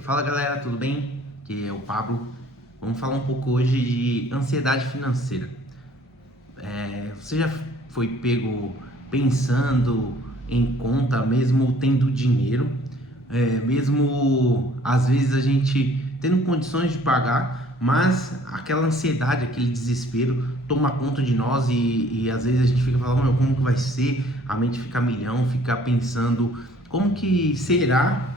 Fala galera, tudo bem? Que é o Pablo. Vamos falar um pouco hoje de ansiedade financeira. Você já foi pego pensando em conta, mesmo tendo dinheiro, mesmo às vezes a gente tendo condições de pagar, mas aquela ansiedade, aquele desespero toma conta de nós e às vezes a gente fica falando, meu, como que vai ser? A mente fica a milhão, fica pensando como que será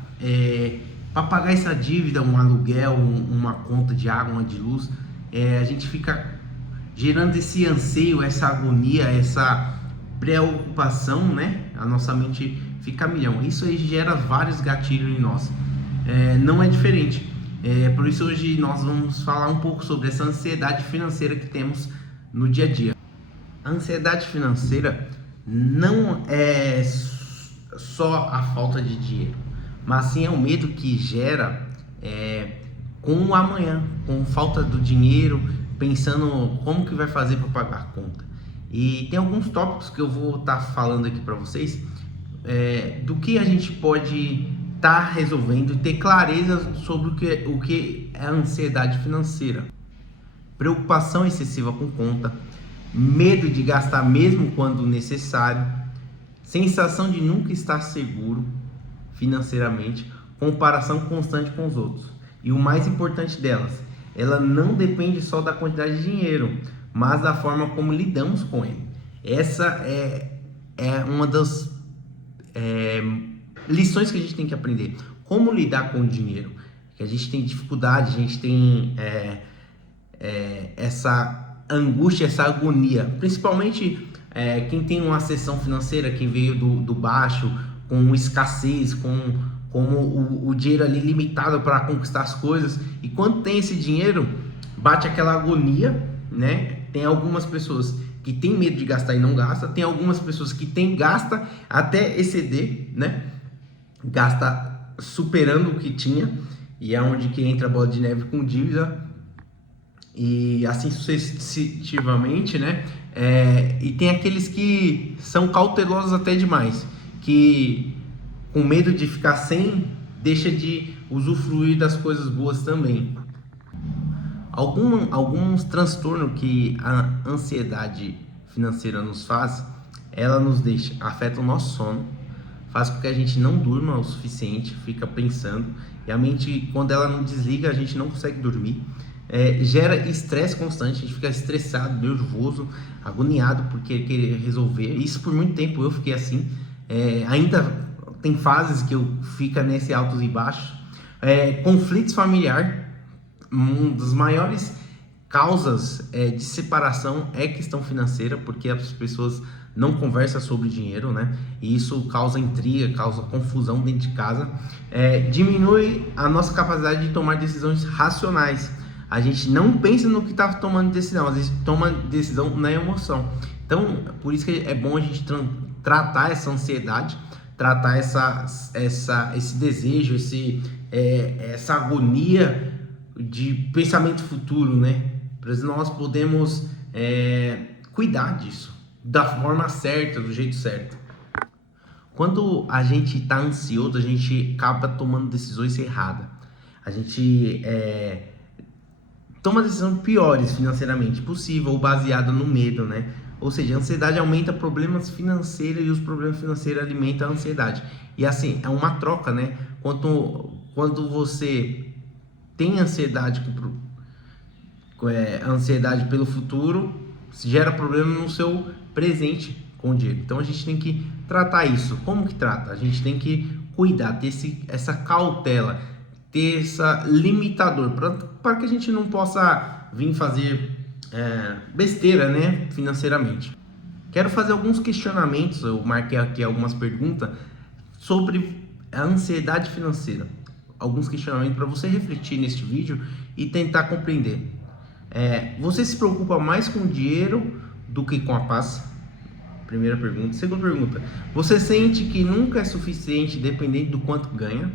para pagar essa dívida, um aluguel, uma conta de água, uma de luz. A gente fica gerando esse anseio, essa agonia, essa preocupação, né? A nossa mente fica a milhão. Isso aí gera vários gatilhos em nós. Não é diferente. Por isso hoje nós vamos falar um pouco sobre essa ansiedade financeira que temos no dia a dia. A ansiedade financeira não é só a falta de dinheiro, mas sim é o medo que gera com o amanhã, com falta do dinheiro, pensando como que vai fazer para pagar a conta. E tem alguns tópicos que eu vou estar falando aqui para vocês, do que a gente pode estar resolvendo e ter clareza sobre o que é a ansiedade financeira. Preocupação excessiva com conta, medo de gastar mesmo quando necessário, sensação de nunca estar seguro financeiramente, comparação constante com os outros. E o mais importante delas, ela não depende só da quantidade de dinheiro, mas da forma como lidamos com ele. Essa é uma das lições que a gente tem que aprender. Como lidar com o dinheiro. Que a gente tem dificuldade, a gente tem essa angústia, essa agonia. Principalmente quem tem uma seção financeira, quem veio do baixo, com escassez, com o dinheiro ali limitado para conquistar as coisas. E quando tem esse dinheiro, bate aquela agonia, né? Tem algumas pessoas que tem medo de gastar e não gasta, tem algumas pessoas que gasta até exceder, né? Gasta superando o que tinha, e é onde que entra a bola de neve com dívida, e assim sucessivamente, né? E tem aqueles que são cautelosos até demais, que com medo de ficar sem, deixa de usufruir das coisas boas também. Alguns transtornos que a ansiedade financeira nos faz, ela nos afeta o nosso sono, faz com que a gente não durma o suficiente, fica pensando, e a mente, quando ela não desliga, a gente não consegue dormir. Gera estresse constante, a gente fica estressado, nervoso, agoniado por querer resolver. Isso por muito tempo eu fiquei assim. Ainda tem fases que eu fico nesse altos e baixos. Conflitos familiares, uma das maiores causas de separação é questão financeira, porque as pessoas não conversam sobre dinheiro, né? E isso causa intriga, causa confusão dentro de casa. Diminui a nossa capacidade de tomar decisões racionais. A gente não pensa no que está tomando decisão, às vezes toma decisão na emoção. Então, por isso que é bom a gente tratar essa ansiedade, tratar esse desejo, essa agonia de pensamento futuro, né? Para nós podermos cuidar disso da forma certa, do jeito certo. Quando a gente está ansioso, a gente acaba tomando decisões erradas. A gente toma decisões piores financeiramente possível, ou baseada no medo, né? Ou seja, a ansiedade aumenta problemas financeiros e os problemas financeiros alimentam a ansiedade. E assim, é uma troca, né? Quando você tem ansiedade ansiedade pelo futuro, gera problema no seu presente com o dinheiro. Então a gente tem que tratar isso. Como que trata? A gente tem que cuidar, ter essa cautela, ter essa limitador, para que a gente não possa vir fazer besteira, né, financeiramente. Quero fazer alguns questionamentos, eu marquei aqui algumas perguntas sobre a ansiedade financeira. Alguns questionamentos para você refletir neste vídeo e tentar compreender. Você se preocupa mais com o dinheiro do que com a paz? Primeira pergunta. Segunda pergunta. Você sente que nunca é suficiente dependendo do quanto ganha?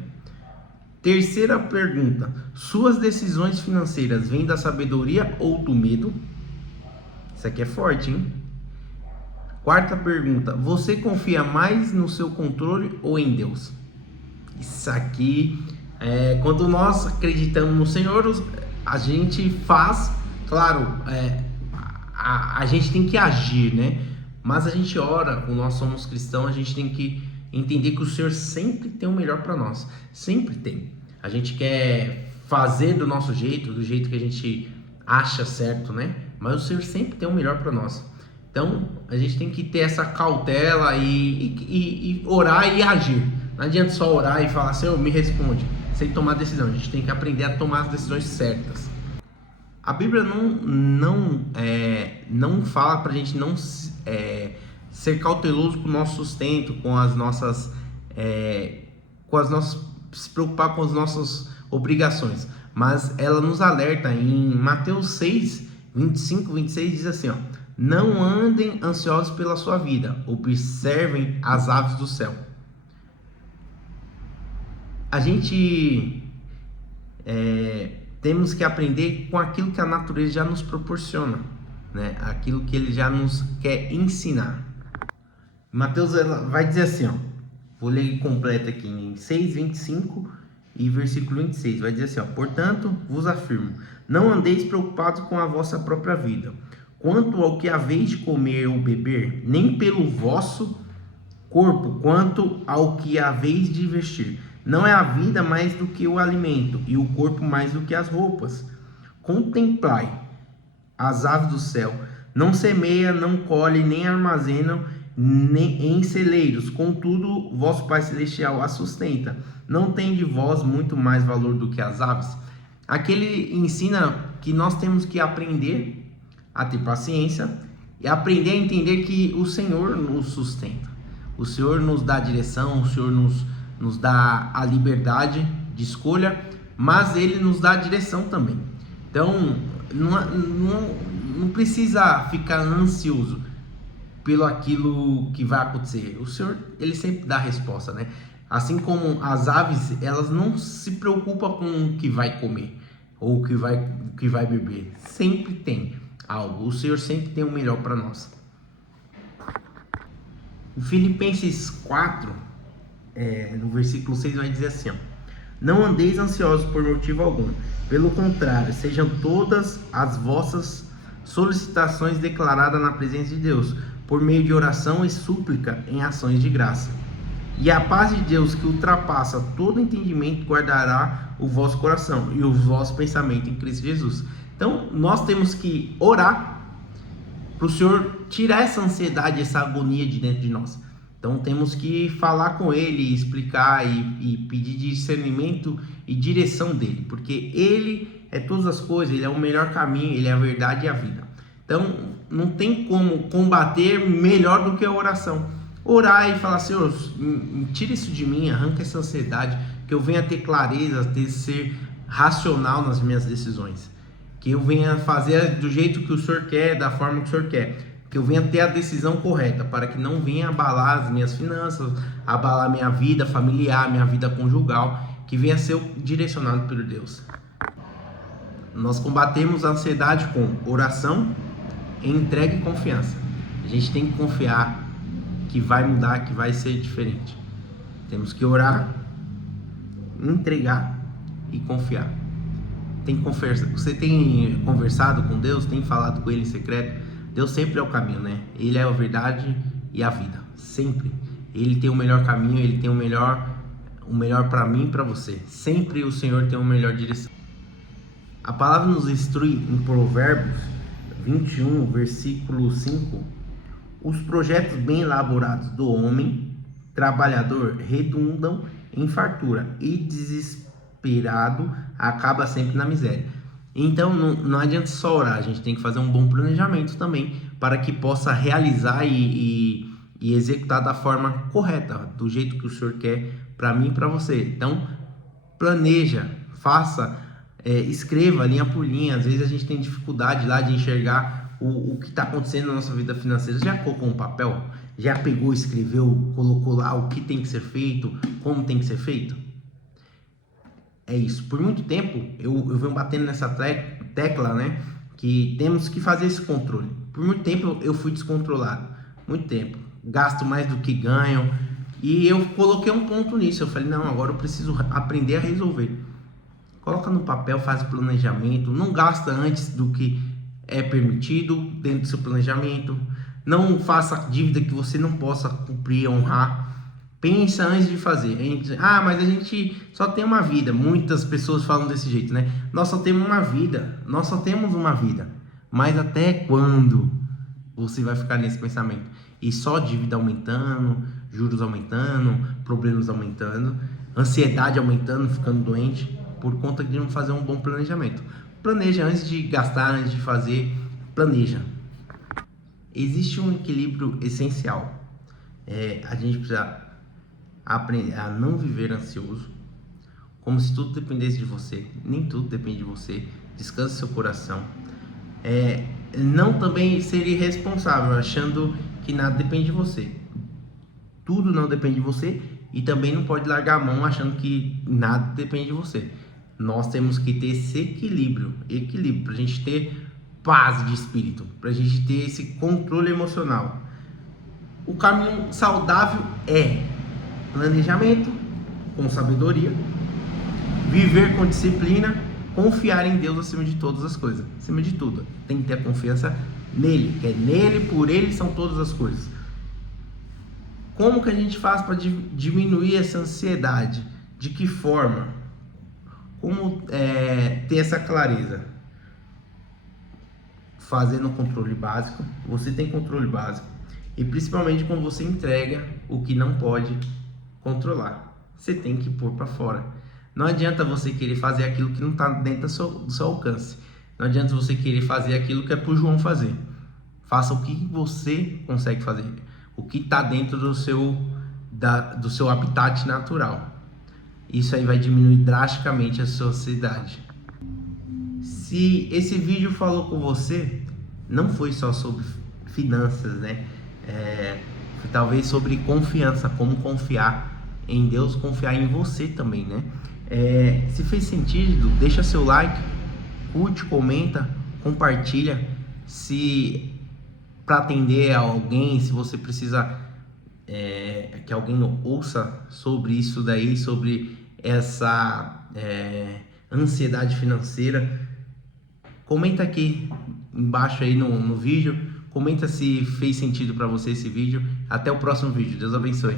Terceira pergunta. Suas decisões financeiras vêm da sabedoria ou do medo? Isso aqui é forte, hein? Quarta pergunta. Você confia mais no seu controle ou em Deus? Isso aqui Quando nós acreditamos no Senhor, a gente faz, claro, a gente tem que agir, né? Mas a gente ora, quando nós somos cristãos, a gente tem que entender que o Senhor sempre tem o melhor para nós, sempre tem. A gente quer fazer do nosso jeito, do jeito que a gente acha certo, né? Mas o Senhor sempre tem o melhor para nós. Então, a gente tem que ter essa cautela e orar e agir. Não adianta só orar e falar, Senhor, me responde, sem tomar decisão. A gente tem que aprender a tomar as decisões certas. A Bíblia não fala para a gente não ser cauteloso com o nosso sustento, se preocupar com as nossas obrigações. Mas ela nos alerta em Mateus 6, 25, 26, diz assim, ó: não andem ansiosos pela sua vida, observem as aves do céu. A gente temos que aprender com aquilo que a natureza já nos proporciona, né? Aquilo que ele já nos quer ensinar. Mateus vai dizer assim, ó, vou ler completo aqui em 6, 25 e versículo 26, vai dizer assim, ó: portanto, vos afirmo, não andeis preocupados com a vossa própria vida, quanto ao que haveis de comer ou beber, nem pelo vosso corpo, quanto ao que haveis de vestir. Não é a vida mais do que o alimento, e o corpo mais do que as roupas. Contemplai as aves do céu, não semeia, não colhe, nem armazenam em celeiros, contudo vosso Pai Celestial a sustenta. Não tem de vós muito mais valor do que as aves? Aqui ele ensina que nós temos que aprender a ter paciência e aprender a entender que o Senhor nos sustenta. O Senhor nos dá a direção, o Senhor nos dá a liberdade de escolha, mas Ele nos dá a direção também. Então, não precisa ficar ansioso pelo aquilo que vai acontecer. O Senhor, Ele sempre dá a resposta, né? Assim como as aves, elas não se preocupam com o que vai comer ou o que vai beber. Sempre tem algo. O Senhor sempre tem o melhor para nós. Em Filipenses 4, no versículo 6, vai dizer assim, ó: não andeis ansiosos por motivo algum, pelo contrário, sejam todas as vossas solicitações declaradas na presença de Deus, por meio de oração e súplica em ações de graça. E a paz de Deus, que ultrapassa todo entendimento, guardará o vosso coração e o vosso pensamento em Cristo Jesus. Então, nós temos que orar para o Senhor tirar essa ansiedade, essa agonia de dentro de nós. Então temos que falar com Ele, explicar e pedir discernimento e direção dEle, porque Ele é todas as coisas, Ele é o melhor caminho, Ele é a verdade e a vida. Então não tem como combater melhor do que a oração. Orar e falar, Senhor, tira isso de mim, arranca essa ansiedade, que eu venha ter clareza, ser racional nas minhas decisões, que eu venha fazer do jeito que o Senhor quer, da forma que o Senhor quer, que eu venha ter a decisão correta, para que não venha abalar as minhas finanças, abalar minha vida familiar, minha vida conjugal, que venha ser direcionado por Deus. Nós combatemos a ansiedade com oração, entrega e confiança. A gente tem que confiar que vai mudar, que vai ser diferente. Temos que orar, entregar e confiar. Tem que conversar. Você tem conversado com Deus, tem falado com Ele em secreto? Deus sempre é o caminho, né? Ele é a verdade e a vida, sempre. Ele tem o melhor caminho, Ele tem o melhor para mim e para você. Sempre o Senhor tem a melhor direção. A palavra nos instrui em Provérbios 21, versículo 5. Os projetos bem elaborados do homem trabalhador redundam em fartura, e desesperado acaba sempre na miséria. Então não adianta só orar, a gente tem que fazer um bom planejamento também, para que possa realizar e executar da forma correta, do jeito que o Senhor quer para mim e para você. Então planeja, faça, escreva linha por linha. Às vezes a gente tem dificuldade lá de enxergar o que está acontecendo na nossa vida financeira. Já colocou um papel? Já pegou, escreveu, colocou lá o que tem que ser feito, como tem que ser feito? É isso. Por muito tempo eu venho batendo nessa tecla, né? Que temos que fazer esse controle. Por muito tempo eu fui descontrolado. Muito tempo. Gasto mais do que ganho. E eu coloquei um ponto nisso. Eu falei, não, agora eu preciso aprender a resolver. Coloca no papel, faz o planejamento, não gasta antes do que é permitido dentro do seu planejamento. Não faça dívida que você não possa cumprir, honrar. Pensa antes de fazer. Mas a gente só tem uma vida. Muitas pessoas falam desse jeito, né? Nós só temos uma vida. Nós só temos uma vida. Mas até quando você vai ficar nesse pensamento? E só dívida aumentando, juros aumentando, problemas aumentando, ansiedade aumentando, ficando doente, por conta de não fazer um bom planejamento. Planeja antes de gastar, antes de fazer. Planeja. Existe um equilíbrio essencial. A gente precisa aprender a não viver ansioso, como se tudo dependesse de você. Nem tudo depende de você. Descanse seu coração. Não também ser irresponsável, achando que nada depende de você. Tudo não depende de você, e também não pode largar a mão achando que nada depende de você. Nós temos que ter esse equilíbrio para a gente ter paz de espírito, para a gente ter esse controle emocional. O caminho saudável é planejamento com sabedoria, viver com disciplina, confiar em Deus acima de todas as coisas. Acima de tudo, tem que ter a confiança nele, que é nele, por ele são todas as coisas. Como que a gente faz para diminuir essa ansiedade? De que forma? Como ter essa clareza? Fazendo o controle básico. Você tem controle básico. E principalmente quando você entrega o que não pode controlar, você tem que pôr para fora. Não adianta você querer fazer aquilo que não está dentro do seu alcance. Não adianta você querer fazer aquilo que é para o João fazer. Faça o que você consegue fazer, o que está dentro do seu habitat natural. Isso aí vai diminuir drasticamente a sua ansiedade. Se esse vídeo falou com você, não foi só sobre finanças, né? Talvez sobre confiança, como confiar em Deus, confiar em você também, né? Se fez sentido, deixa seu like, curte, comenta, compartilha. Se para atender a alguém, se você precisa que alguém ouça sobre isso daí, sobre essa ansiedade financeira, comenta aqui embaixo aí no vídeo, comenta se fez sentido para você esse vídeo. Até o próximo vídeo, Deus abençoe.